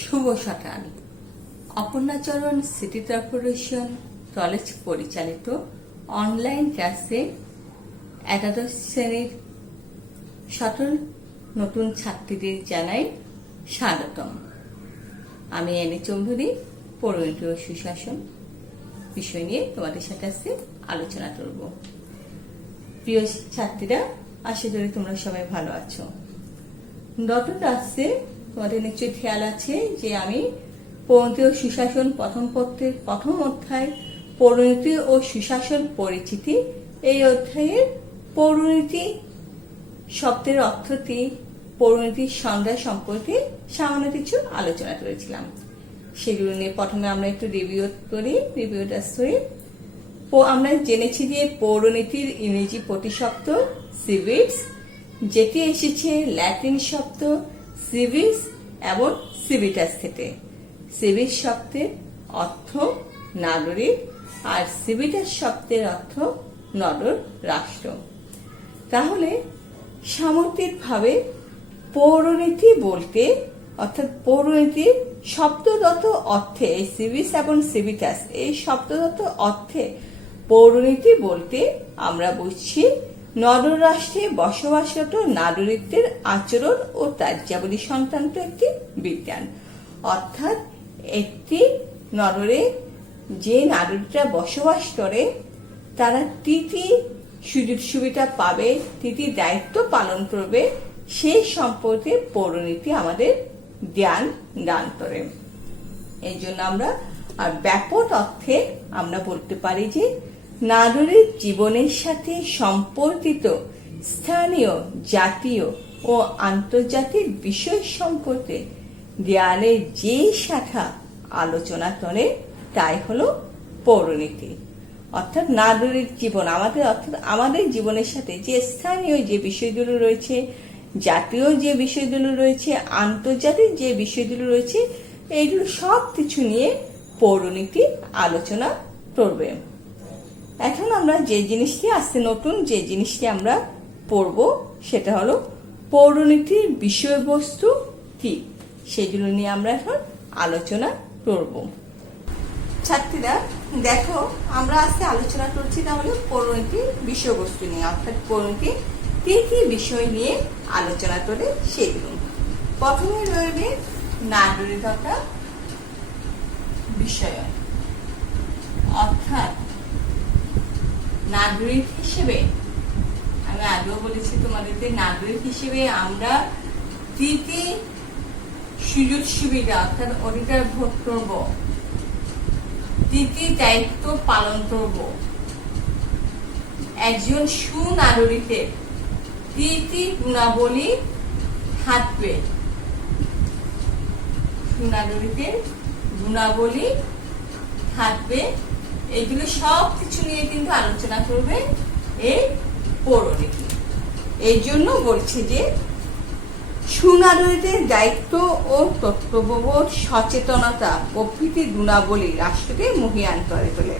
শুভ সকাল। Aparnacharan city corporation college পরিচালিত online ক্লাসে একাদশ শ্রেণীর সকল নতুন ছাত্রীদের জানাই স্বাগতম। আমি এনি চৌধুরী, পরিণতি ও সুশাসন বিষয় নিয়ে তোমাদের সাথে আজকে আলোচনা করব। প্রিয় ছাত্রীরা, আশা করি তোমরা সবাই ভালো আছো। গত ক্লাসে তোমাদের নিশ্চয়ই খেয়াল আছে যে আমি পরিণতি ও সুশাসন প্রথম পত্রের প্রথম অধ্যায় পরিণতি ও সুশাসন পরিচিতি, এই অধ্যায়ের পরিণতি শব্দের অর্থটি, পরিণতির সংজ্ঞা সম্পর্কে সামান্য কিছু আলোচনা করেছিলাম। সেগুলো নিয়ে প্রথমে আমরা একটু রিভিউটা করি। আমরা জেনেছি যে পৌরনীতির ইংরেজি প্রতিশব্দ সিভিক্স, যেটি এসেছে ল্যাটিন শব্দ সিভিস এবং সিভিটাস থেকে। সিভিক্স শব্দের অর্থ নাগরিক আর সিভিটাস শব্দের অর্থ নগর রাষ্ট্র। তাহলে সামগ্রিকভাবে পৌরনীতি বলতে অর্থাৎ পৌরনীতির শব্দগত অর্থে এই সিভিস এবং সিভিটাস এই শব্দগত অর্থে পৌরনীতি বলতে আমরা বুঝছি নগর রাষ্ট্রে বসবাসরত নাগরিকদের আচরণ ও কার্যাবলী সংক্রান্ত একটি বিজ্ঞান। অর্থাৎ একটি নগরে যে নাগরিকরা বসবাস করে তারা কি কি সুযোগ সুবিধা পাবে, কি কি দায়িত্ব পালন করবে, সেই সম্পর্কে পৌরনীতি আমাদের জ্ঞান দান করে। এই জন্য আমরা ব্যাপক অর্থে আমরা বলতে পারি যে নাগরিক জীবনের সাথে সম্পর্কিত স্থানীয়, জাতীয় ও আন্তর্জাতিক বিষয় সম্পর্কে জ্ঞানের যে শাখা আলোচনা করে তাই হলো পৌরনীতি। অর্থাৎ নাগরিক জীবন আমাদের জীবনের সাথে যে স্থানীয় যে বিষয়গুলো রয়েছে, জাতীয় যে বিষয়গুলো রয়েছে, আন্তর্জাতিক যে বিষয়গুলো রয়েছে, এইগুলো সব কিছু নিয়ে পৌরনীতি আলোচনা করবে। এখন আমরা যে জিনিসটি আজকে নতুন যে জিনিসটি আমরা পড়ব সেটা হলো পৌরনীতির বিষয়বস্তু কি, সেগুলো নিয়ে আমরা এখন আলোচনা করব। ছাত্রীরা দেখো, আমরা আজকে আলোচনা করছি তাহলে পৌরনীতির বিষয়বস্তু নিয়ে, অর্থাৎ পৌরনীতি কি কি বিষয় নিয়ে আলোচনা করে সেগুলো। প্রথমে রয়েছে নাগরিকতা বিষয়, অর্থাৎ নাগরিক হিসেবে আমি আগেও বলেছি তোমাদেরকে, নাগরিক হিসেবে আমরা কি কি সুযোগ সুবিধা অর্থাৎ অধিকার ভোগ করব, কি কি দায়িত্ব পালন করব, একজন সুনাগরিকের কি কি গুণাবলী থাকবে, সুনাগরিকের গুণাবলী থাকবে, এগুলো সব কিছু নিয়ে কিন্তু আলোচনা করবে এই পৌরনীতি। এই জন্য বলছে যে সুনাগরিকের দায়িত্ব ও কর্তব্যবোধ, সচেতনতা প্রভৃতি গুণাবলী রাষ্ট্রকে মহিয়ান করে তোলে।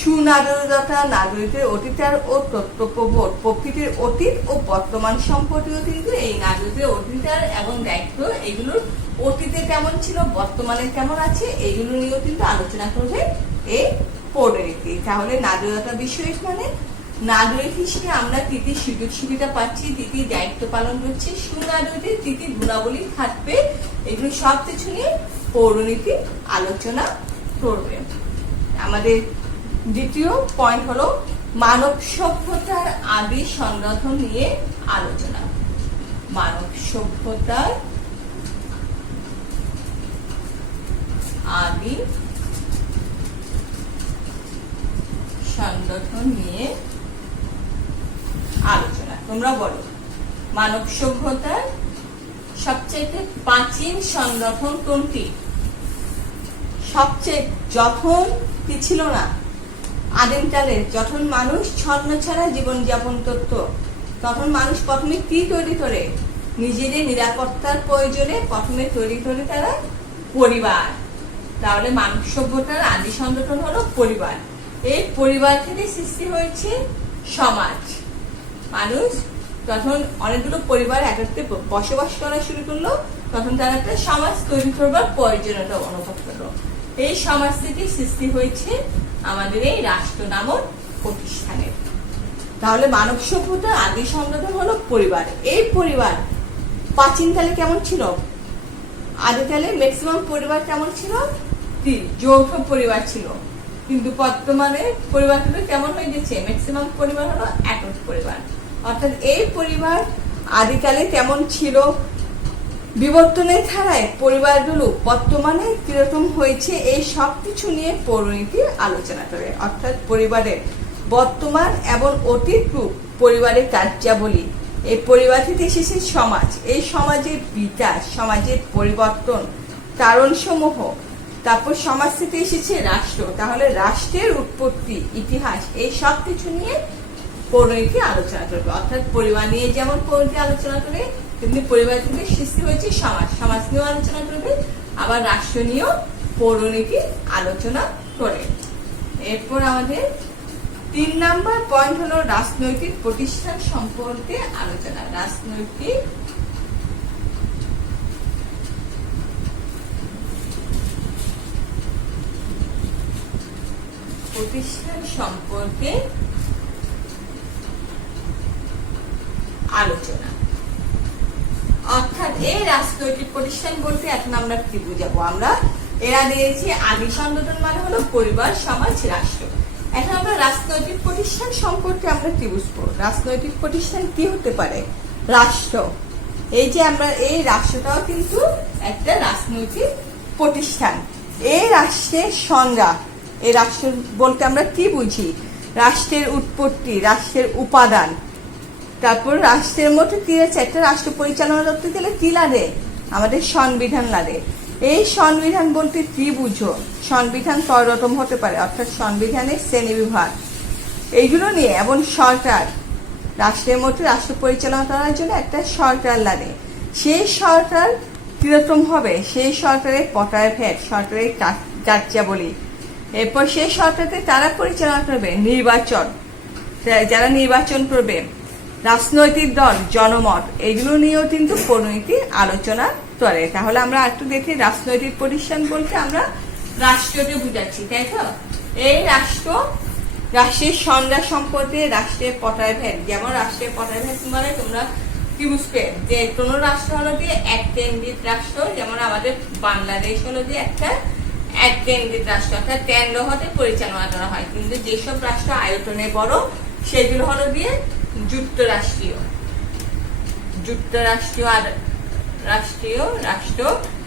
সুনাগরিকতা নাগরিকের অতীতার ও কর্তব্যবোধ প্রকৃতির অতীত ও বর্তমান সম্পর্কেও কিন্তু এই নাগরিকের অধিকার এবং দায়িত্ব, এগুলোর অতীতে কেমন ছিল, বর্তমানে কেমন আছে, এগুলো নিয়েও কিন্তু আলোচনা করবে এই পৌরনীতি। তাহলে নাগরিকতা বিষয় মানে নাগরিক হিসেবে আমরা কি কি সুযোগ সুবিধা পাচ্ছি, কি কি দায়িত্ব পালন করছি, সুনাগরিকের কি কি গুণাবলী থাকবে, এগুলো সব কিছু নিয়ে পৌরনীতি আলোচনা করবে। আমাদের দ্বিতীয় পয়েন্ট হলো মানব সভ্যতার আদি সংগঠন নিয়ে আলোচনা। মানব সভ্যতার আদি সংগঠন নিয়ে আলোচনা। তোমরা বলো, মানব সভ্যতার সবচেয়ে প্রাচীন সংগঠন কোনটি? সবচেয়ে যখন কি ছিল না, আদিমকালে যখন মানুষ ছন্ন ছাড়া জীবন যাপন করত, তখন মানুষ প্রথমে কি তৈরি করে, নিজেদের নিরাপত্তার প্রয়োজনে প্রথমে তৈরি করে তারা পরিবার। তাহলে মানব সভ্যতার আদি সংগঠন হলো পরিবার। এই পরিবার থেকে সৃষ্টি হয়েছে সমাজ। মানুষ তখন অনেকগুলো পরিবার একত্রে বসবাস করা শুরু করলো, তখন তারা একটা সমাজ তৈরি করবার প্রয়োজনীয়তা অনুভব করলো। এই সমাজ থেকে সৃষ্টি হয়েছে আমাদের এই রাষ্ট্র নামক প্রতিষ্ঠানের। তাহলে মানব সভ্যতার আদি সংগঠন হলো পরিবার। এই পরিবার প্রাচীনকালে কেমন ছিল? আদিকালে ম্যাক্সিমাম পরিবার কেমন ছিল? যৌথ পরিবার ছিল, কিন্তু বর্তমানে পরিবারগুলো কেমন হয়ে গেছে? ম্যাক্সিমাম পরিবার হলো একক পরিবার। অর্থাৎ এই পরিবার আদিকালে কেমন ছিল, বিবর্তনের ধারায় পরিবারগুলো বর্তমানে কিরকম হয়েছে, এই সবকিছু নিয়ে পরিণতি আলোচনা করে। অর্থাৎ পরিবারের বর্তমান এবং অতীত রূপ, পরিবারের কার্যাবলী, এই পরিবার থেকে এসেছে সমাজ, এই সমাজের বিকাশ, সমাজের পরিবর্তন, কারণসমূহ, তারপর সমাজ থেকে এসেছে রাষ্ট্র, তাহলে রাষ্ট্রের উৎপত্তি, ইতিহাস, এই সব কিছু নিয়ে পরিণতি আলোচনা করবে। অর্থাৎ পরিবার নিয়ে যেমন পরিণতি আলোচনা করে, তেমনি পরিবার থেকে সৃষ্টি হয়েছে সমাজ, সমাজ নিয়েও আলোচনা করবে, আবার রাষ্ট্র নিয়েও পরিণতি আলোচনা করে। এরপর আমাদের 3 নাম্বার পয়েন্ট হলো রাজনৈতিক প্রতিষ্ঠান সম্পর্কে আলোচনা। রাজনৈতিক প্রতিষ্ঠান সম্পর্কে আলোচনা। অর্থাৎ এই রাজনৈতিক প্রতিষ্ঠান বলতে এখন আমরা কি বুঝাবো? আমরা এরা দিয়েছি আদি সংগঠন মানে হলো পরিবার, সমাজ, রাষ্ট্র। এখন আমরা রাজনৈতিক প্রতিষ্ঠান সম্পর্কে আমরা কি বুঝবো? রাজনৈতিক প্রতিষ্ঠান কি হতে পারে? রাষ্ট্র। এই যে আমরা এই রাষ্ট্রটাও কিন্তু একটা রাজনৈতিক প্রতিষ্ঠান। এই রাষ্ট্রের সংজ্ঞা, এই রাষ্ট্র বলতে আমরা কি বুঝি? রাষ্ট্রের উৎপত্তি, রাষ্ট্রের উপাদান, তারপর রাষ্ট্রের মধ্যে কি আছে? একটা রাষ্ট্র পরিচালনা করতে গেলে কি লাগে? আমাদের সংবিধান লাগে। এই সংবিধান বলতে কি বুঝো? সংবিধান কয় রকম হতে পারে, অর্থাৎ সংবিধানের শ্রেণী বিভাগ, এইগুলো নিয়ে, এবং সরকার, রাষ্ট্রের মধ্যে রাষ্ট্র পরিচালনা করার জন্য একটা সরকার লাগে। সেই সরকার কিরকম হবে? সেই সরকারের পটায়ভেদ, সরকারের কার্যাবলী, এরপর সেই সরকারকে তারা পরিচালনা করবে, নির্বাচন, যারা নির্বাচন করবে, রাজনৈতিক দল, জনমত, এগুলো নিয়েও কিন্তু পরিণতি আলোচনা করে। তাহলে আমরা একটু দেখি রাজনৈতিক প্রতিষ্ঠান বলতে আমরা রাষ্ট্রকে বুঝাচ্ছি, তাই তো? এই রাষ্ট্রের সংজ্ঞা সম্পর্কে, রাষ্ট্রের পটায়ভেদ, যেমন রাষ্ট্রের পটায়ভেদ মানে তোমরা কি বুঝবে? যে কোন রাষ্ট্র হলো দিয়ে এক কেন্দ্রিক রাষ্ট্র, যেমন আমাদের বাংলাদেশ হলো দিয়ে একটা এক কেন্দ্রিক রাষ্ট্র, অর্থাৎ কেন্দ্র হতে পরিচালনা করা হয়। কিন্তু যেসব রাষ্ট্র আয়তনে বড় সেগুলো হলো দিয়ে যুক্তরাষ্ট্রীয় আর রাষ্ট্রীয় রাষ্ট্র,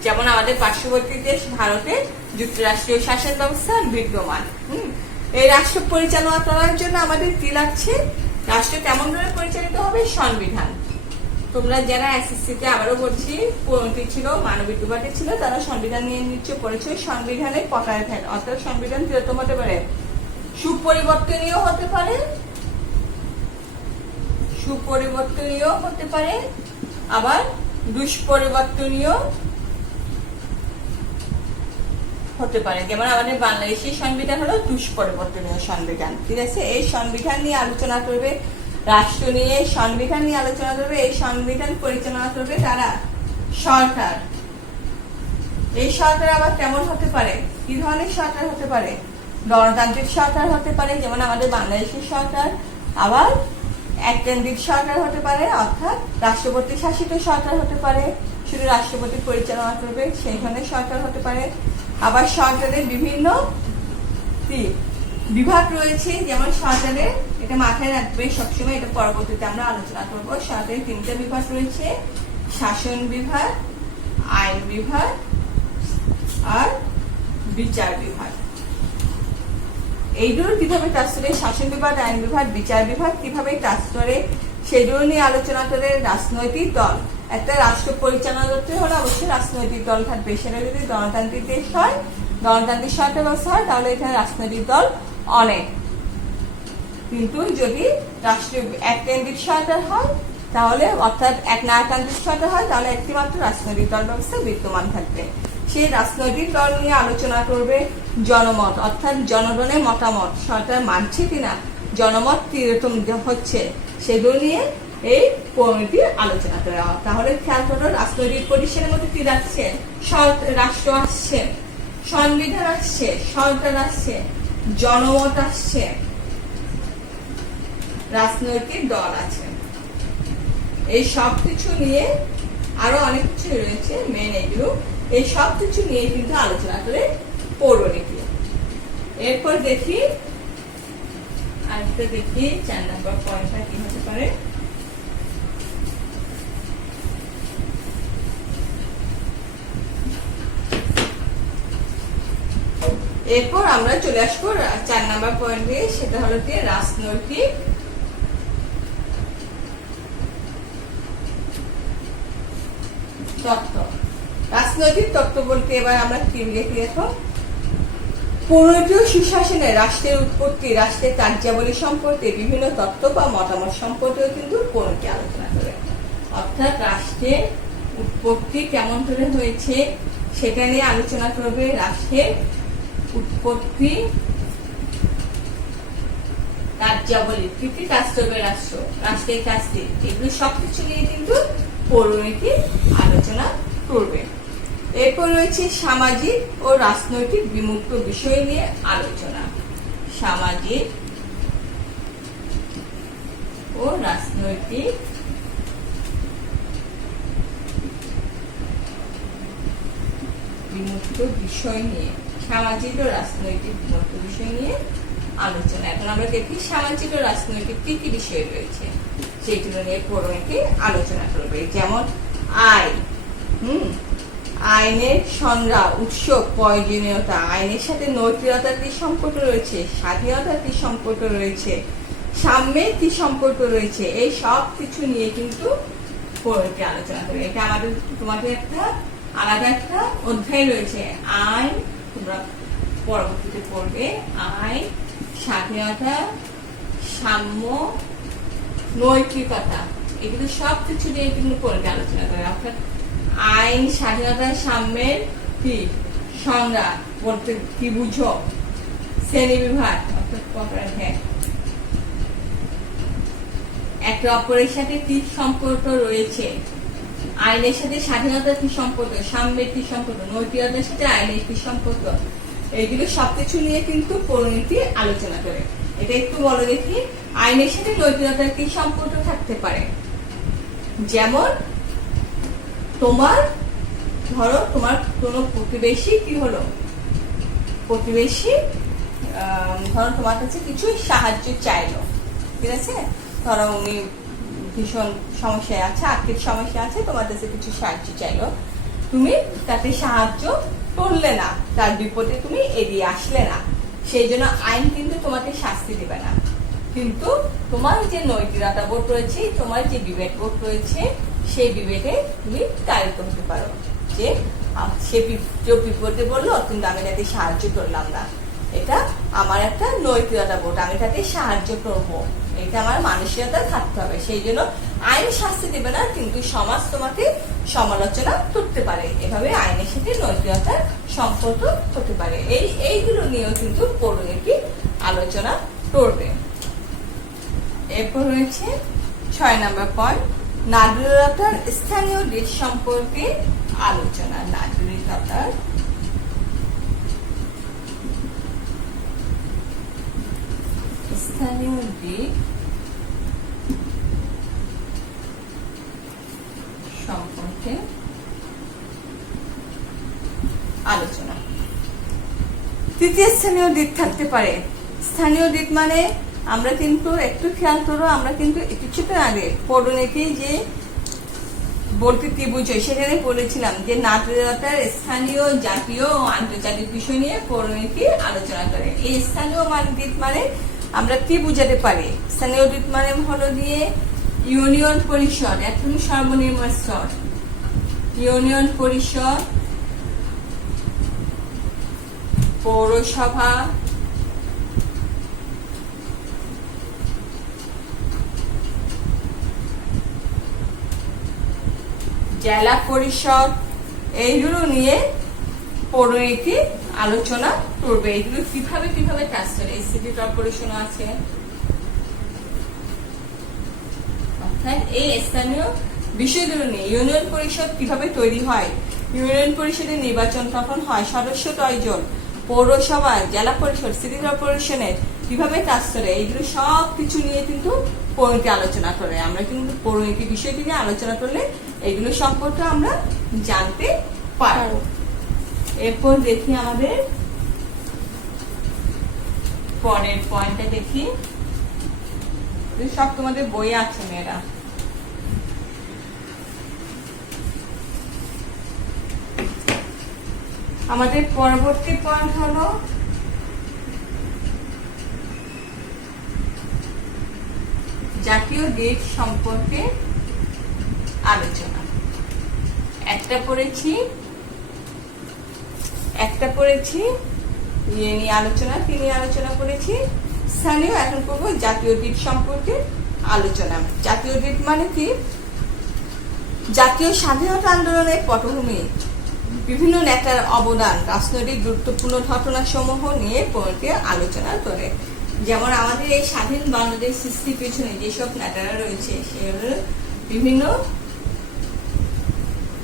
যেমন আমাদের পার্শ্ববর্তী দেশ ভারতে যুক্তরাষ্ট্রীয় শাসন ব্যবস্থা বিদ্যমান। এই রাষ্ট্র পরিচালনা করার জন্য আমাদের কি লাগছে? রাষ্ট্র কেমন ভাবে পরিচালিত হবে? সংবিধান। তোমরা যারা এসএসসিতে, আবারও বলছি, পরিণতি ছিল, মানবিক বিভাগে ছিল, তারা সংবিধান নিয়ে নিশ্চয় পড়েছে। সংবিধানের পটায়ভেদ, অর্থাৎ সংবিধান কিরকম হতে পারে? সুপরিবর্তনীয় হতে পারে, আবার দুষ্পরিবর্তনীয় হতে পারে। যেমন আমাদের বাংলাদেশের সংবিধান হলো দুষ্পরিবর্তনীয় সংবিধান, ঠিক আছে? এই সংবিধান নিয়ে আলোচনা করবে, রাষ্ট্র নিয়ে সংবিধান নিয়ে আলোচনা করবে, এই সংবিধান পরিচালনা করবে তারা সরকার। এই সরকার আবার কেমন হতে পারে? কি ধরনের সরকার হতে পারে? গণতান্ত্রিক সরকার হতে পারে, যেমন আমাদের বাংলাদেশের সরকার, আবার এককেন্দ্রিক সরকার হতে পারে, অর্থাৎ রাষ্ট্রপতি শাসিত সরকার হতে পারে, শুধু রাষ্ট্রপতি পরিচালনা করবে সেই ধরনের সরকার হতে পারে। আবার সরকারের বিভিন্ন বিভাগ রয়েছে, যেমন সরকারের, এটা মাথায় রাখবে সবসময়, এটা পরবর্তীতে আমরা আলোচনা করবো। সরকারের 3টা বিভাগ রয়েছে, শাসন বিভাগ, আইন বিভাগ আর বিচার বিভাগ। এইগুলো কিভাবে কাজ করে, শাসন বিভাগ, আইন বিভাগ, বিচার বিভাগ কিভাবে কাজ করে, সেগুলো নিয়ে আলোচনা করে। রাজনৈতিক দল, একটা রাষ্ট্র পরিচালনা করতে হলে অবশ্যই রাজনৈতিক দল থাকবে। সেটা যদি গণতান্ত্রিক দেশ হয়, গণতান্ত্রিক সরকার ব্যবস্থা হয়, তাহলে এখানে রাজনৈতিক দল অনেক। কিন্তু যদি রাষ্ট্রীয় এককেন্দ্রিক সরকার হয়, তাহলে, অর্থাৎ এক নায়কতান্ত্রিক সরকার হয়, তাহলে একটি মাত্র রাজনৈতিক দল ব্যবস্থা বিদ্যমান থাকবে। সেই রাজনৈতিক দল নিয়ে আলোচনা করবে। জনমত, অর্থাৎ জনগণের মতামত সরকার মানছে কিনা, জনমত কিরকম হচ্ছে, সেগুলো নিয়ে এই পরিণতি আলোচনা করা। তাহলে খেয়াল করো, রাজনৈতিক পরিসরের মধ্যে কি রাখছে? রাষ্ট্র আসছে, সংবিধান আসছে, সরকার আসছে, জনমত আসছে, রাজনৈতিক দল আছে। এই সব কিছু নিয়ে আরো অনেক কিছু রয়েছে, মেন এগুলো। এই সব কিছু নিয়ে কিন্তু আলোচনা করে পৌরনীতি। এরপর দেখি আরেকটা, দেখি 4 নম্বর পয়েন্টটা কি হতে পারে। এরপর আমরা চলে আসবো 4 নম্বর পয়েন্টে, সেটা হলো কি রাজনৈতিক তত্ত্ব। রাজনৈতিক তত্ত্ব বলতে এবার আমরা কি দেখি, দেখো, পৌরনীতি ও সুশাসনে রাষ্ট্রের উৎপত্তি, রাষ্ট্রের কার্যাবলী সম্পর্কে বিভিন্ন তত্ত্ব বা মতামত সম্পর্কেও কিন্তু পৌরনীতি আলোচনা করে। অর্থাৎ রাষ্ট্রের উৎপত্তি কেমন করে হয়েছে সেটা নিয়ে আলোচনা করবে। রাষ্ট্রের উৎপত্তি, কার্যাবলী, কি কি কাজ করবে রাষ্ট্র, রাষ্ট্রের কাজটি, এগুলো সবকিছু নিয়ে কিন্তু পৌরনীতি আলোচনা করবে। এরপর রয়েছে সামাজিক ও রাজনৈতিক বিমুক্ত বিষয় নিয়ে আলোচনা। সামাজিক ও রাজনৈতিক বিমুক্ত বিষয় নিয়ে, সামাজিক ও রাজনৈতিক বিমুক্ত বিষয় নিয়ে আলোচনা। এখন আমরা দেখি সামাজিক ও রাজনৈতিক কি কি বিষয় রয়েছে সেগুলো নিয়ে পৌরনীতি আলোচনা করবে। যেমন আইন, আইনের সংজ্ঞা, উৎস, প্রয়োজনীয়তা, আইনের সাথে নৈতিকতার কি সম্পর্ক রয়েছে, স্বাধীনতার কি সম্পর্ক রয়েছে, সাম্যের কি সম্পর্ক রয়েছে, এই সব কিছু নিয়ে কিন্তু পৌরনীতি আলোচনা করবে। এটা আমাদের তোমাদের একটা আলাদা একটা অধ্যায় রয়েছে, আইন, তোমরা পরবর্তীতে পড়বে। আইন, স্বাধীনতা, সাম্য, নৈতিকতা, এগুলো সব কিছু নিয়ে কিন্তু পৌরনীতি আলোচনা করে। অর্থাৎ আইন, স্বাধীনতা, সাম্যের কি সংজ্ঞা বলতে কি বুঝো, শ্রেণী বিভাগ, অর্থাৎ একে অপরের সাথে কি সম্পর্ক রয়েছে, আইনের সাথে স্বাধীনতার কি সম্পর্ক, সাম্যের কি সম্পর্ক, নৈতিকতার সাথে আইনের কি সম্পর্ক, এইগুলো সবকিছু নিয়ে কিন্তু পৌরনীতি আলোচনা করে। এটা একটু বলো দেখি, আইনের সাথে নৈতিকতার কি সম্পর্ক থাকতে পারে? যেমন তোমার ধরো, তোমার কোনো প্রতিবেশী কি হলো, প্রতিবেশী ধরো তোমার কাছে কিছু সাহায্য চাইলো, ঠিক আছে, ধরো উনি ভীষণ সমস্যায় আছে, আর্থিক সমস্যা আছে, তোমার কাছে কিছু সাহায্য চাইলো, তুমি তাতে সাহায্য করলে না, তার বিপদে তুমি এগিয়ে আসলে না, সেই জন্য আইন কিন্তু তোমাকে শাস্তি দেবে না। কিন্তু তোমার যে নৈতিকতা বোধ রয়েছে, তোমার যে বিবেক বোধ রয়েছে, সেই বিবেকে তুমি তাড়িত হতে পারো যে সে বিপদে বললো কিন্তু আমি তাকে সাহায্য করলাম না, এটা আমার একটা নৈতিকতা বোধ, আমি তাকে সাহায্য করবো, এটা আমার মানসিকতা থাকতে হবে। সেই জন্য আইন শাস্তি দেবে না, কিন্তু সমাজ তোমাকে সমালোচনা করতে পারে। এভাবে আইনের সাথে নৈতিকতার সম্পর্ক হতে পারে। এইগুলো নিয়েও কিন্তু পৌরনীতি আলোচনা করবে। এরপর রয়েছে 6 নম্বর পয়েন্ট, নাগরিকতার স্থানীয় দিক সম্পর্কে আলোচনা। নাগরিকতার স্থানীয় দিক সম্পর্কে আলোচনা। তৃতীয় স্থানীয় দিক থাকতে পারে। স্থানীয় দিক মানে আমরা কিন্তু একটু খেয়াল করো, আমরা কিন্তু কিছুটা আগে পৌরনীতি যে বলতে কি বুঝো সেখানে বলেছিলাম যে নাগরিকতার স্থানীয়, জাতীয় ও আন্তর্জাতিক বিষয় নিয়ে পৌরনীতি আলোচনা করে। এই স্থানীয় দিক মানে আমরা কি বুঝাতে পারি? স্থানীয় দিক মানে হলো দিয়ে ইউনিয়ন পরিষদ, একদম সর্বনিম্ন স্তর, ইউনিয়ন পরিষদ, পৌরসভা, জেলা পরিষদ, এইগুলো নিয়ে পৌরনীতি আলোচনা করবে। এগুলো কিভাবে কিভাবে কাজ করে। সিটি কর্পোরেশন আছে, অর্থাৎ এই স্থানীয় বিষয়গুলো নিয়ে ইউনিয়ন পরিষদ কিভাবে তৈরি হয়, ইউনিয়ন পরিষদের নির্বাচন কখন হয়, সদস্য কয়জন, পৌরসভা, জেলা পরিষদ, সিটি কর্পোরেশনের কিভাবে কাজ করে, এইগুলো সব কিছু নিয়ে কিন্তু পরিণতি আলোচনা করে। আমরা কিন্তু পরিণতি বিষয়টি নিয়ে আলোচনা করলে এগুলো সম্পর্কে আমরা জানতে পারবো। এরপর দেখি আমাদের পরের পয়েন্টটা দেখি, সব তোমাদের বই আছে মেয়েরা। আমাদের পরবর্তী পয়েন্ট হলো জাতীয় গীত সম্পর্কে আলোচনা। একটা পড়েছি ইয়ে নিয়ে আলোচনা, তিনি আলোচনা করেছি স্থানীয়। এখন করবো জাতীয় গীত সম্পর্কে আলোচনা। জাতীয় গীত মানে কি? জাতীয় স্বাধীনতা আন্দোলনের পটভূমি, বিভিন্ন নেতার অবদান, রাজনৈতিক গুরুত্বপূর্ণ ঘটনা সমূহ নিয়ে পরিণতি আলোচনা করে। যেমন আমাদের এই স্বাধীন বাংলাদেশ সৃষ্টির পিছনে যেসব নেতারা রয়েছে সেগুলো বিভিন্ন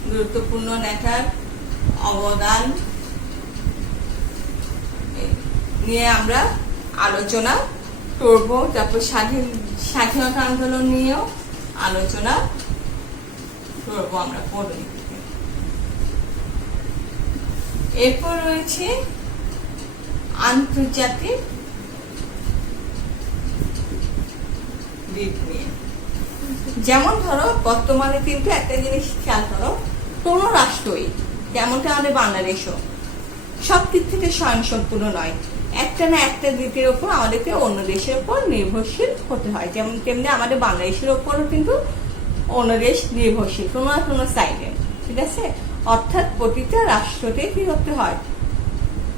গুরুত্বপূর্ণ নেতার অবদান নিয়ে আমরা আলোচনা করব। তারপর স্বাধীনতা আন্দোলন নিয়েও আলোচনা করব আমরা পরবর্তীতে। এরপর রয়েছে আন্তর্জাতিক দিক নিয়ে। যেমন ধরো বর্তমানে কিন্তু একটা জিনিস খেয়াল করো, কোন রাষ্ট্রই যেমনটা আমাদের বাংলাদেশও সব দিক থেকে স্বয়ংসম্পূর্ণ নয়। একটা না একটা দিকের উপর আমাদেরকে অন্য দেশের উপর নির্ভরশীল হতে হয়। যেমন তেমনি আমাদের বাংলাদেশের উপরও কিন্তু অন্য দেশ নির্ভরশীল কোনো না কোনো সাইডে, ঠিক আছে? অর্থাৎ প্রতিটা রাষ্ট্রতে কি করতে হয়,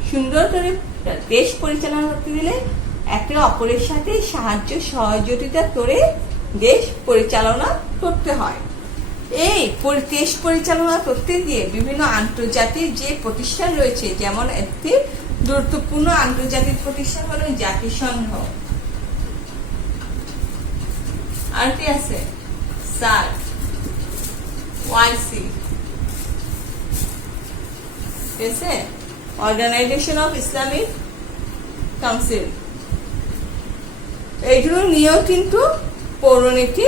সুন্দর করে দেশ পরিচালনা করতে গেলে একে অপরের সাথে সাহায্য সহযোগিতা করে দেশ পরিচালনা করতে হয়। এই দেশ পরিচালনা করতে গিয়ে বিভিন্ন আন্তর্জাতিক যে প্রতিষ্ঠান রয়েছে, যেমন একটি গুরুত্বপূর্ণ আন্তর্জাতিক প্রতিষ্ঠান হলো জাতিসংঘ, আর কি আছে সার্ক, ওআইসি, ঠিক আছে, অর্গানাইজেশন অফ ইসলামিক কাউন্সিল। এইগুলো নিয়েও কিন্তু পৌরনীতি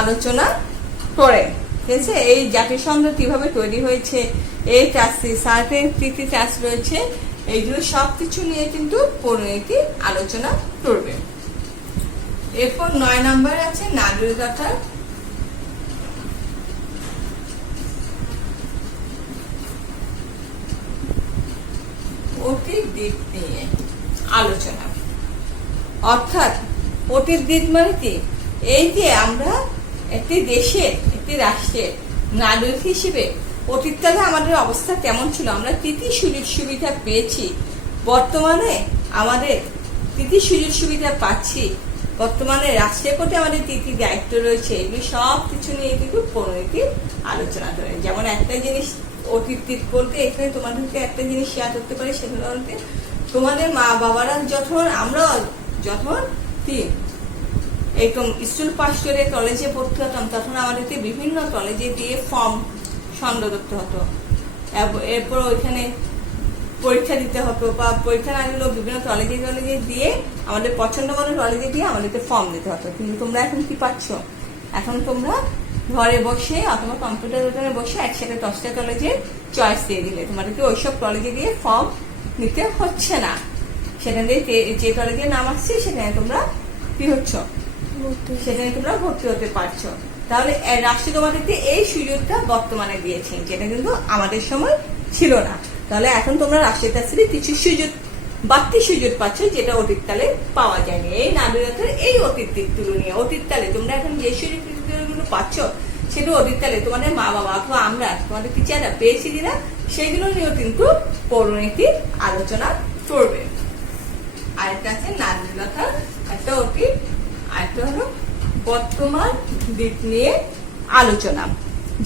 আলোচনা করে, ঠিক আছে? এই জাতিসংঘ কিভাবে তৈরি হয়েছে, এই ট্রাস্টি সার্কের কি কি ট্রাস্ট রয়েছে, এইগুলো সবকিছু নিয়ে কিন্তু পৌরনীতি আলোচনা করবে। এরপর 9 নম্বর আছে নাগরিকতার অতীত দিক নিয়ে আলোচনা। অর্থাৎ অতীত দিক মানে কি? এই যে আমরা একটি দেশের, একটি রাষ্ট্রের নাগরিক হিসেবে অতীতকালে আমাদের অবস্থা কেমন ছিল, আমরা কি কি সুযোগ সুবিধা পেয়েছি, বর্তমানে আমাদের কি কি সুযোগ সুবিধা পাচ্ছি, বর্তমানে রাষ্ট্রের প্রতি আমাদের কি কি দায়িত্ব রয়েছে, এগুলো সব কিছু নিয়ে কিন্তু পরিণতি আলোচনা করে। যেমন একটা জিনিস অতীত বলতে এখানে তোমাদেরকে একটা জিনিস শেয়ার করতে পারি, সেগুলো বলতে তোমাদের মা বাবারা যখন কি একদম স্কুল পাস করে কলেজে ভর্তি হতাম, তখন আমাদেরকে বিভিন্ন কলেজে দিয়ে ফর্ম সংগ্রহ করতে হতো। এরপর ওইখানে পরীক্ষা দিতে হতো, বা পরীক্ষা না দিলেও বিভিন্ন কলেজে দিয়ে আমাদের পছন্দ মতো কলেজে দিয়ে আমাদেরকে ফর্ম দিতে হতো। কিন্তু তোমরা এখন কি পাচ্ছ? এখন তোমরা ঘরে বসে অথবা কম্পিউটার দোকানে বসে একসাথে 10টা কলেজে চয়েস দিয়ে দিলে তোমাদেরকে ওইসব কলেজে দিয়ে ফর্ম নিতে হচ্ছে না। সেখানে যে কলেজে নাম আসছে সেখানে তোমরা কি হচ্ছ, সেখানে তোমরা ভর্তি হতে পারছো। তাহলে রাষ্ট্র তোমাদেরকে এই সুযোগটা বর্তমানে দিয়েছেন, যেটা কিন্তু আমাদের সময় ছিল না। তাহলে এখন তোমরা রাষ্ট্রের কাছ থেকে কিছু সুযোগ, বাড়তি সুযোগ পাচ্ছ, যেটা অতীতকালে পাওয়া যায়নি। এই নাগরিকতার এই অতীত দিকগুলো নিয়ে, অতীতকালে তোমরা এখন যে সুযোগগুলো পাচ্ছ সেটা অতীতকালে তোমাদের মা বাবা অথবা আমরা, তোমাদের টিচাররা পেয়েছি কিনা, সেগুলো নিয়েও কিন্তু পৌরনীতি আলোচনা করবে। আরেকটা আছে নাগরিকতার একটা অতীত, আরেকটা হলো বর্তমান দিক নিয়ে আলোচনা।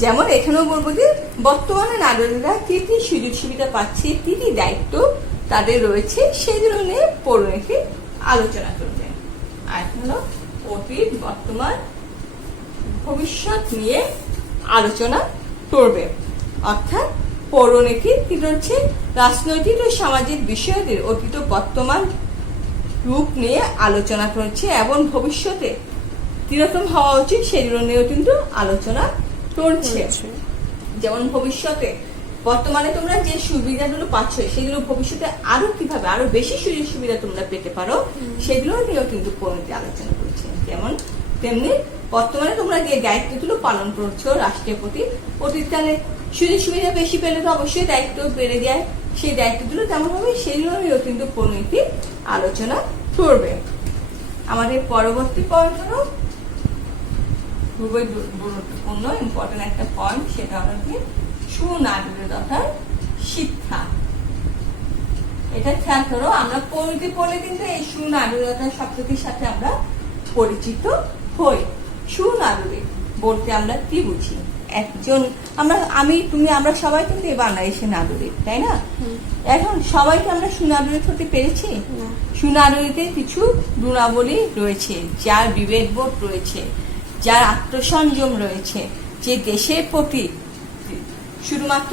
যেমন এখানেও বলবো যে বর্তমানে নাগরিকরা কি কি সুযোগ সুবিধা পাচ্ছে, কি কি দায়িত্ব তাদের রয়েছে, সেগুলো নিয়ে পৌরনীতি আলোচনা করবে। আর হলো অতীত, বর্তমান, ভবিষ্যৎ নিয়ে আলোচনা করবে। অর্থাৎ পৌরনীতি কি হচ্ছে, রাজনৈতিক ও সামাজিক বিষয়দের অতীত বর্তমান রূপ নিয়ে আলোচনা করছে এবং ভবিষ্যতে কিরকম হওয়া উচিত সেগুলো নিয়েও কিন্তু আলোচনা করছে। যেমন ভবিষ্যতে বর্তমানে তোমরা যে সুবিধাগুলো পাচ্ছ সেগুলো ভবিষ্যতে আরো কিভাবে আরো বেশি সুযোগ সুবিধা তোমরা পেতে পারো সেগুলো নিয়েও কিন্তু পরিণতি আলোচনা করছে। যেমন তেমনি বর্তমানে তোমরা যে দায়িত্বগুলো পালন করছো রাষ্ট্রের প্রতি, অতীতকালে সুযোগ সুবিধা বেশি পেলে তো অবশ্যই দায়িত্ব বেড়ে যায়, সেই দায়িত্বগুলো কেমন হবে সেগুলো নিয়েও কিন্তু পরিণতি আলোচনা করবে। আমাদের পরবর্তী পয়েন্ট হলো খুবই গুরুত্বপূর্ণ ইম্পর্টেন্ট একটা পয়েন্ট, সেটা হলো কি সুনাগরিকতার শিক্ষা। এটা খেয়াল করো, আমরা পরিণতি পড়লে কিন্তু এই সুনাগরিকতার শব্দটির সাথে আমরা পরিচিত হই। সুনাগরিক বলতে আমরা কি বুঝি? একজন আমরা সবাই কিন্তু এই বাংলাদেশের নাগরিক, তাই না? এখন সবাইকে আমরা সুনাগরিক হতে পেরেছি? সুনাগরিকের কিছু গুণাবলী রয়েছে, যার বিবেকবোধ রয়েছে, যার আত্মসংযম রয়েছে, যে দেশের প্রতি শুধুমাত্র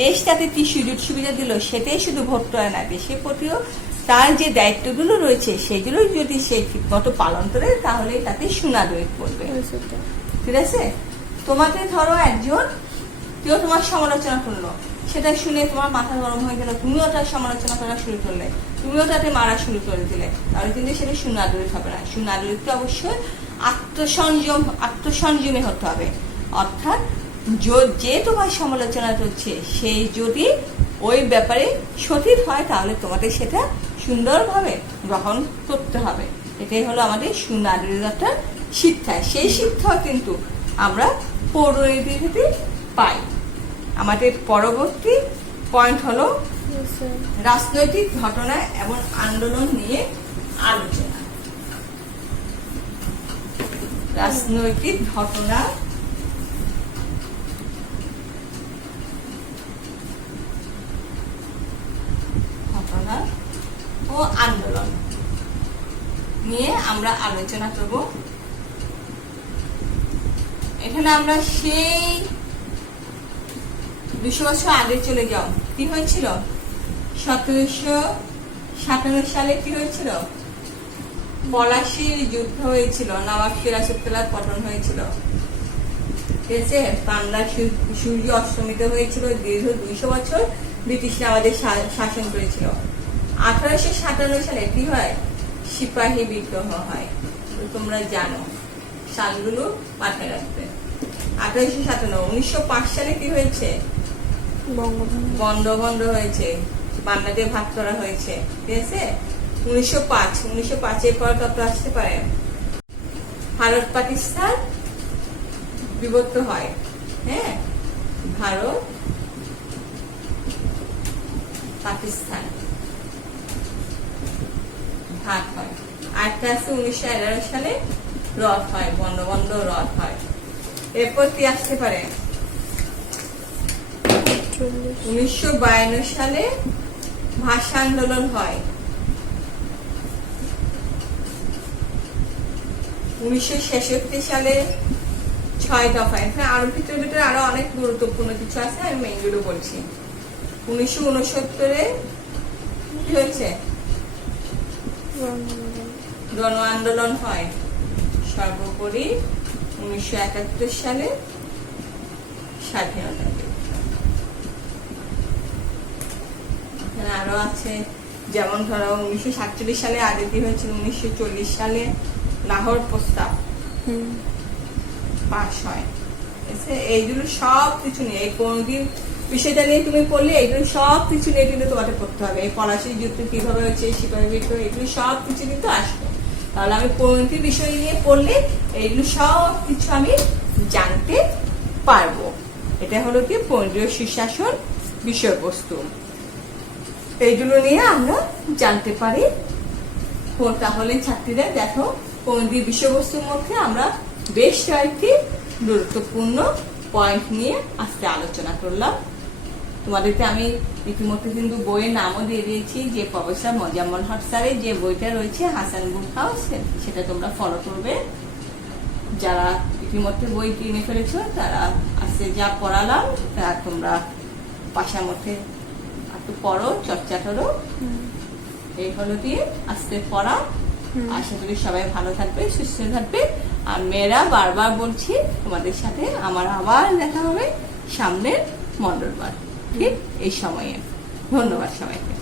দেশ তাতে কি সুযোগ সুবিধা দিল সেটাই শুধু ভোট করে না, দেশের প্রতিও তার যে দায়িত্বগুলো রয়েছে সেগুলো যদি সে ঠিক মতো পালন করে তাহলে তাতে সুনাগরিক করবে। ঠিক আছে? তোমাকে ধরো একজন কেউ তোমার সমালোচনা করলো, সেটা শুনে তোমার মাথা গরম হয়ে গেল, তুমিও তার সমালোচনা করা শুরু করলে, তুমিও তাতে মারা শুরু করে দিলে, তাহলে কিন্তু সেটা সুনাগরিক হবে না। সুনাগরিককে অবশ্যই আত্মসংযমী হতে হবে। অর্থাৎ যে তোমার সমালোচনা করছে সেই যদি ওই ব্যাপারে সঠিক হয় তাহলে তোমাদের সেটা সুন্দরভাবে গ্রহণ করতে হবে। এটাই হলো আমাদের সুনাগরিকতার শিক্ষা। সেই শিক্ষা কিন্তু আমরা পৌরনীতি থেকে পাই। আমাদের পরবর্তী পয়েন্ট হলো রাজনৈতিক ঘটনা এবং আন্দোলন নিয়ে আলোচনা। রাজনৈতিক ঘটনা ও আন্দোলন নিয়ে আমরা আলোচনা করব। এখানে আমরা সেই 200 বছর আগে চলে যাও। কি হয়েছিল? 1757 সালে কি হয়েছিল? পলাশীর যুদ্ধ হয়েছিল, নবাব সিরাজউদ্দৌলার পতন হয়েছিল। ঠিক আছে? বাংলার সূর্য অস্তমিত হয়েছিল। দীর্ঘ 200 বছর ব্রিটিশরা আমাদের শাসন করেছিল। 1857 সালে কি হয়? সিপাহী বিদ্রোহ হয়। তোমরা জানো, সালগুলো মাথায় রাখবে। 1857। 1905 সালে কি হয়েছে? বঙ্গভঙ্গ হয়েছে, বাংলাদেশ ভাগ করা হয়েছে। ঠিক আছে? 1905 এর পর কত আসতে পারে? ভারত পাকিস্তান বিভক্ত হয়। হ্যাঁ, ভারত পাকিস্তান ভাগ হয়। আরেকটা আছে 1911 সালে রদ হয়, বঙ্গবন্ধ রদ হয়। এরপর কি আসতে পারে? 1952 সালে ভাষা আন্দোলন হয়। 1966 সালে 6 দফা। এখানে আরো ভিতরে আরো অনেক গুরুত্বপূর্ণ কিছু আছে, আমি মেইনগুলো বলছি। 1969 কি হয়েছে? গণ আন্দোলন হয়। সর্বোপরি 1971 সালে স্বাধীনতা। এখানে আরো আছে, যেমন ধরো 1947 সালে আগে কি হয়েছিল? 1940 সালে লাহোর প্রস্তাব পাস হয়। এইগুলো সব কিছু নিয়ে, এই কোনদিন বিষয়টা নিয়ে তুমি পড়লে এইগুলো সব কিছু নিয়ে কিন্তু তোমাকে পড়তে হবে। এই পলাশীর যুদ্ধ কিভাবে হচ্ছে, সিপাহী বিদ্রোহ, এগুলো সব কিছু কিন্তু আসবে। তাহলে আমি পরিণতি বিষয় নিয়ে পড়লে এইগুলো সব কিছু আমি জানতে পারবো। এটা হলো কি পরিণতি সুশাসন বিষয়বস্তু। এইগুলো নিয়ে আমরা জানতে পারি। তাহলে ছাত্রীরা দেখো, পরিণতি বিষয়বস্তুর মধ্যে আমরা বেশ কয়েকটি গুরুত্বপূর্ণ পয়েন্ট নিয়ে আজকে আলোচনা করলাম। তোমাদেরকে আমি ইতিমধ্যে কিন্তু বইয়ের নামও দিয়ে দিয়েছি, যে প্রফেসর মোজাম্মেল হক স্যারের যে বইটা রয়েছে হাসান বুক হাউস, সেটা তোমরা ফলো করবে। যারা ইতিমধ্যে বই কিনে ফেলেছো, তারা আজকে যা পড়ালাম তা তোমরা পাশার মধ্যে একটু পড়ো, চর্চা করো। এই হলো দিয়ে আজকে পড়া। আশা করি সবাই ভালো থাকবে, সুস্থ থাকবে। আর মেয়েরা বারবার বলছি তোমাদের সাথে আমার আবার দেখা হবে সামনের মঙ্গলবার ঠিক এই সময়ে। ধন্যবাদ সবাইকে।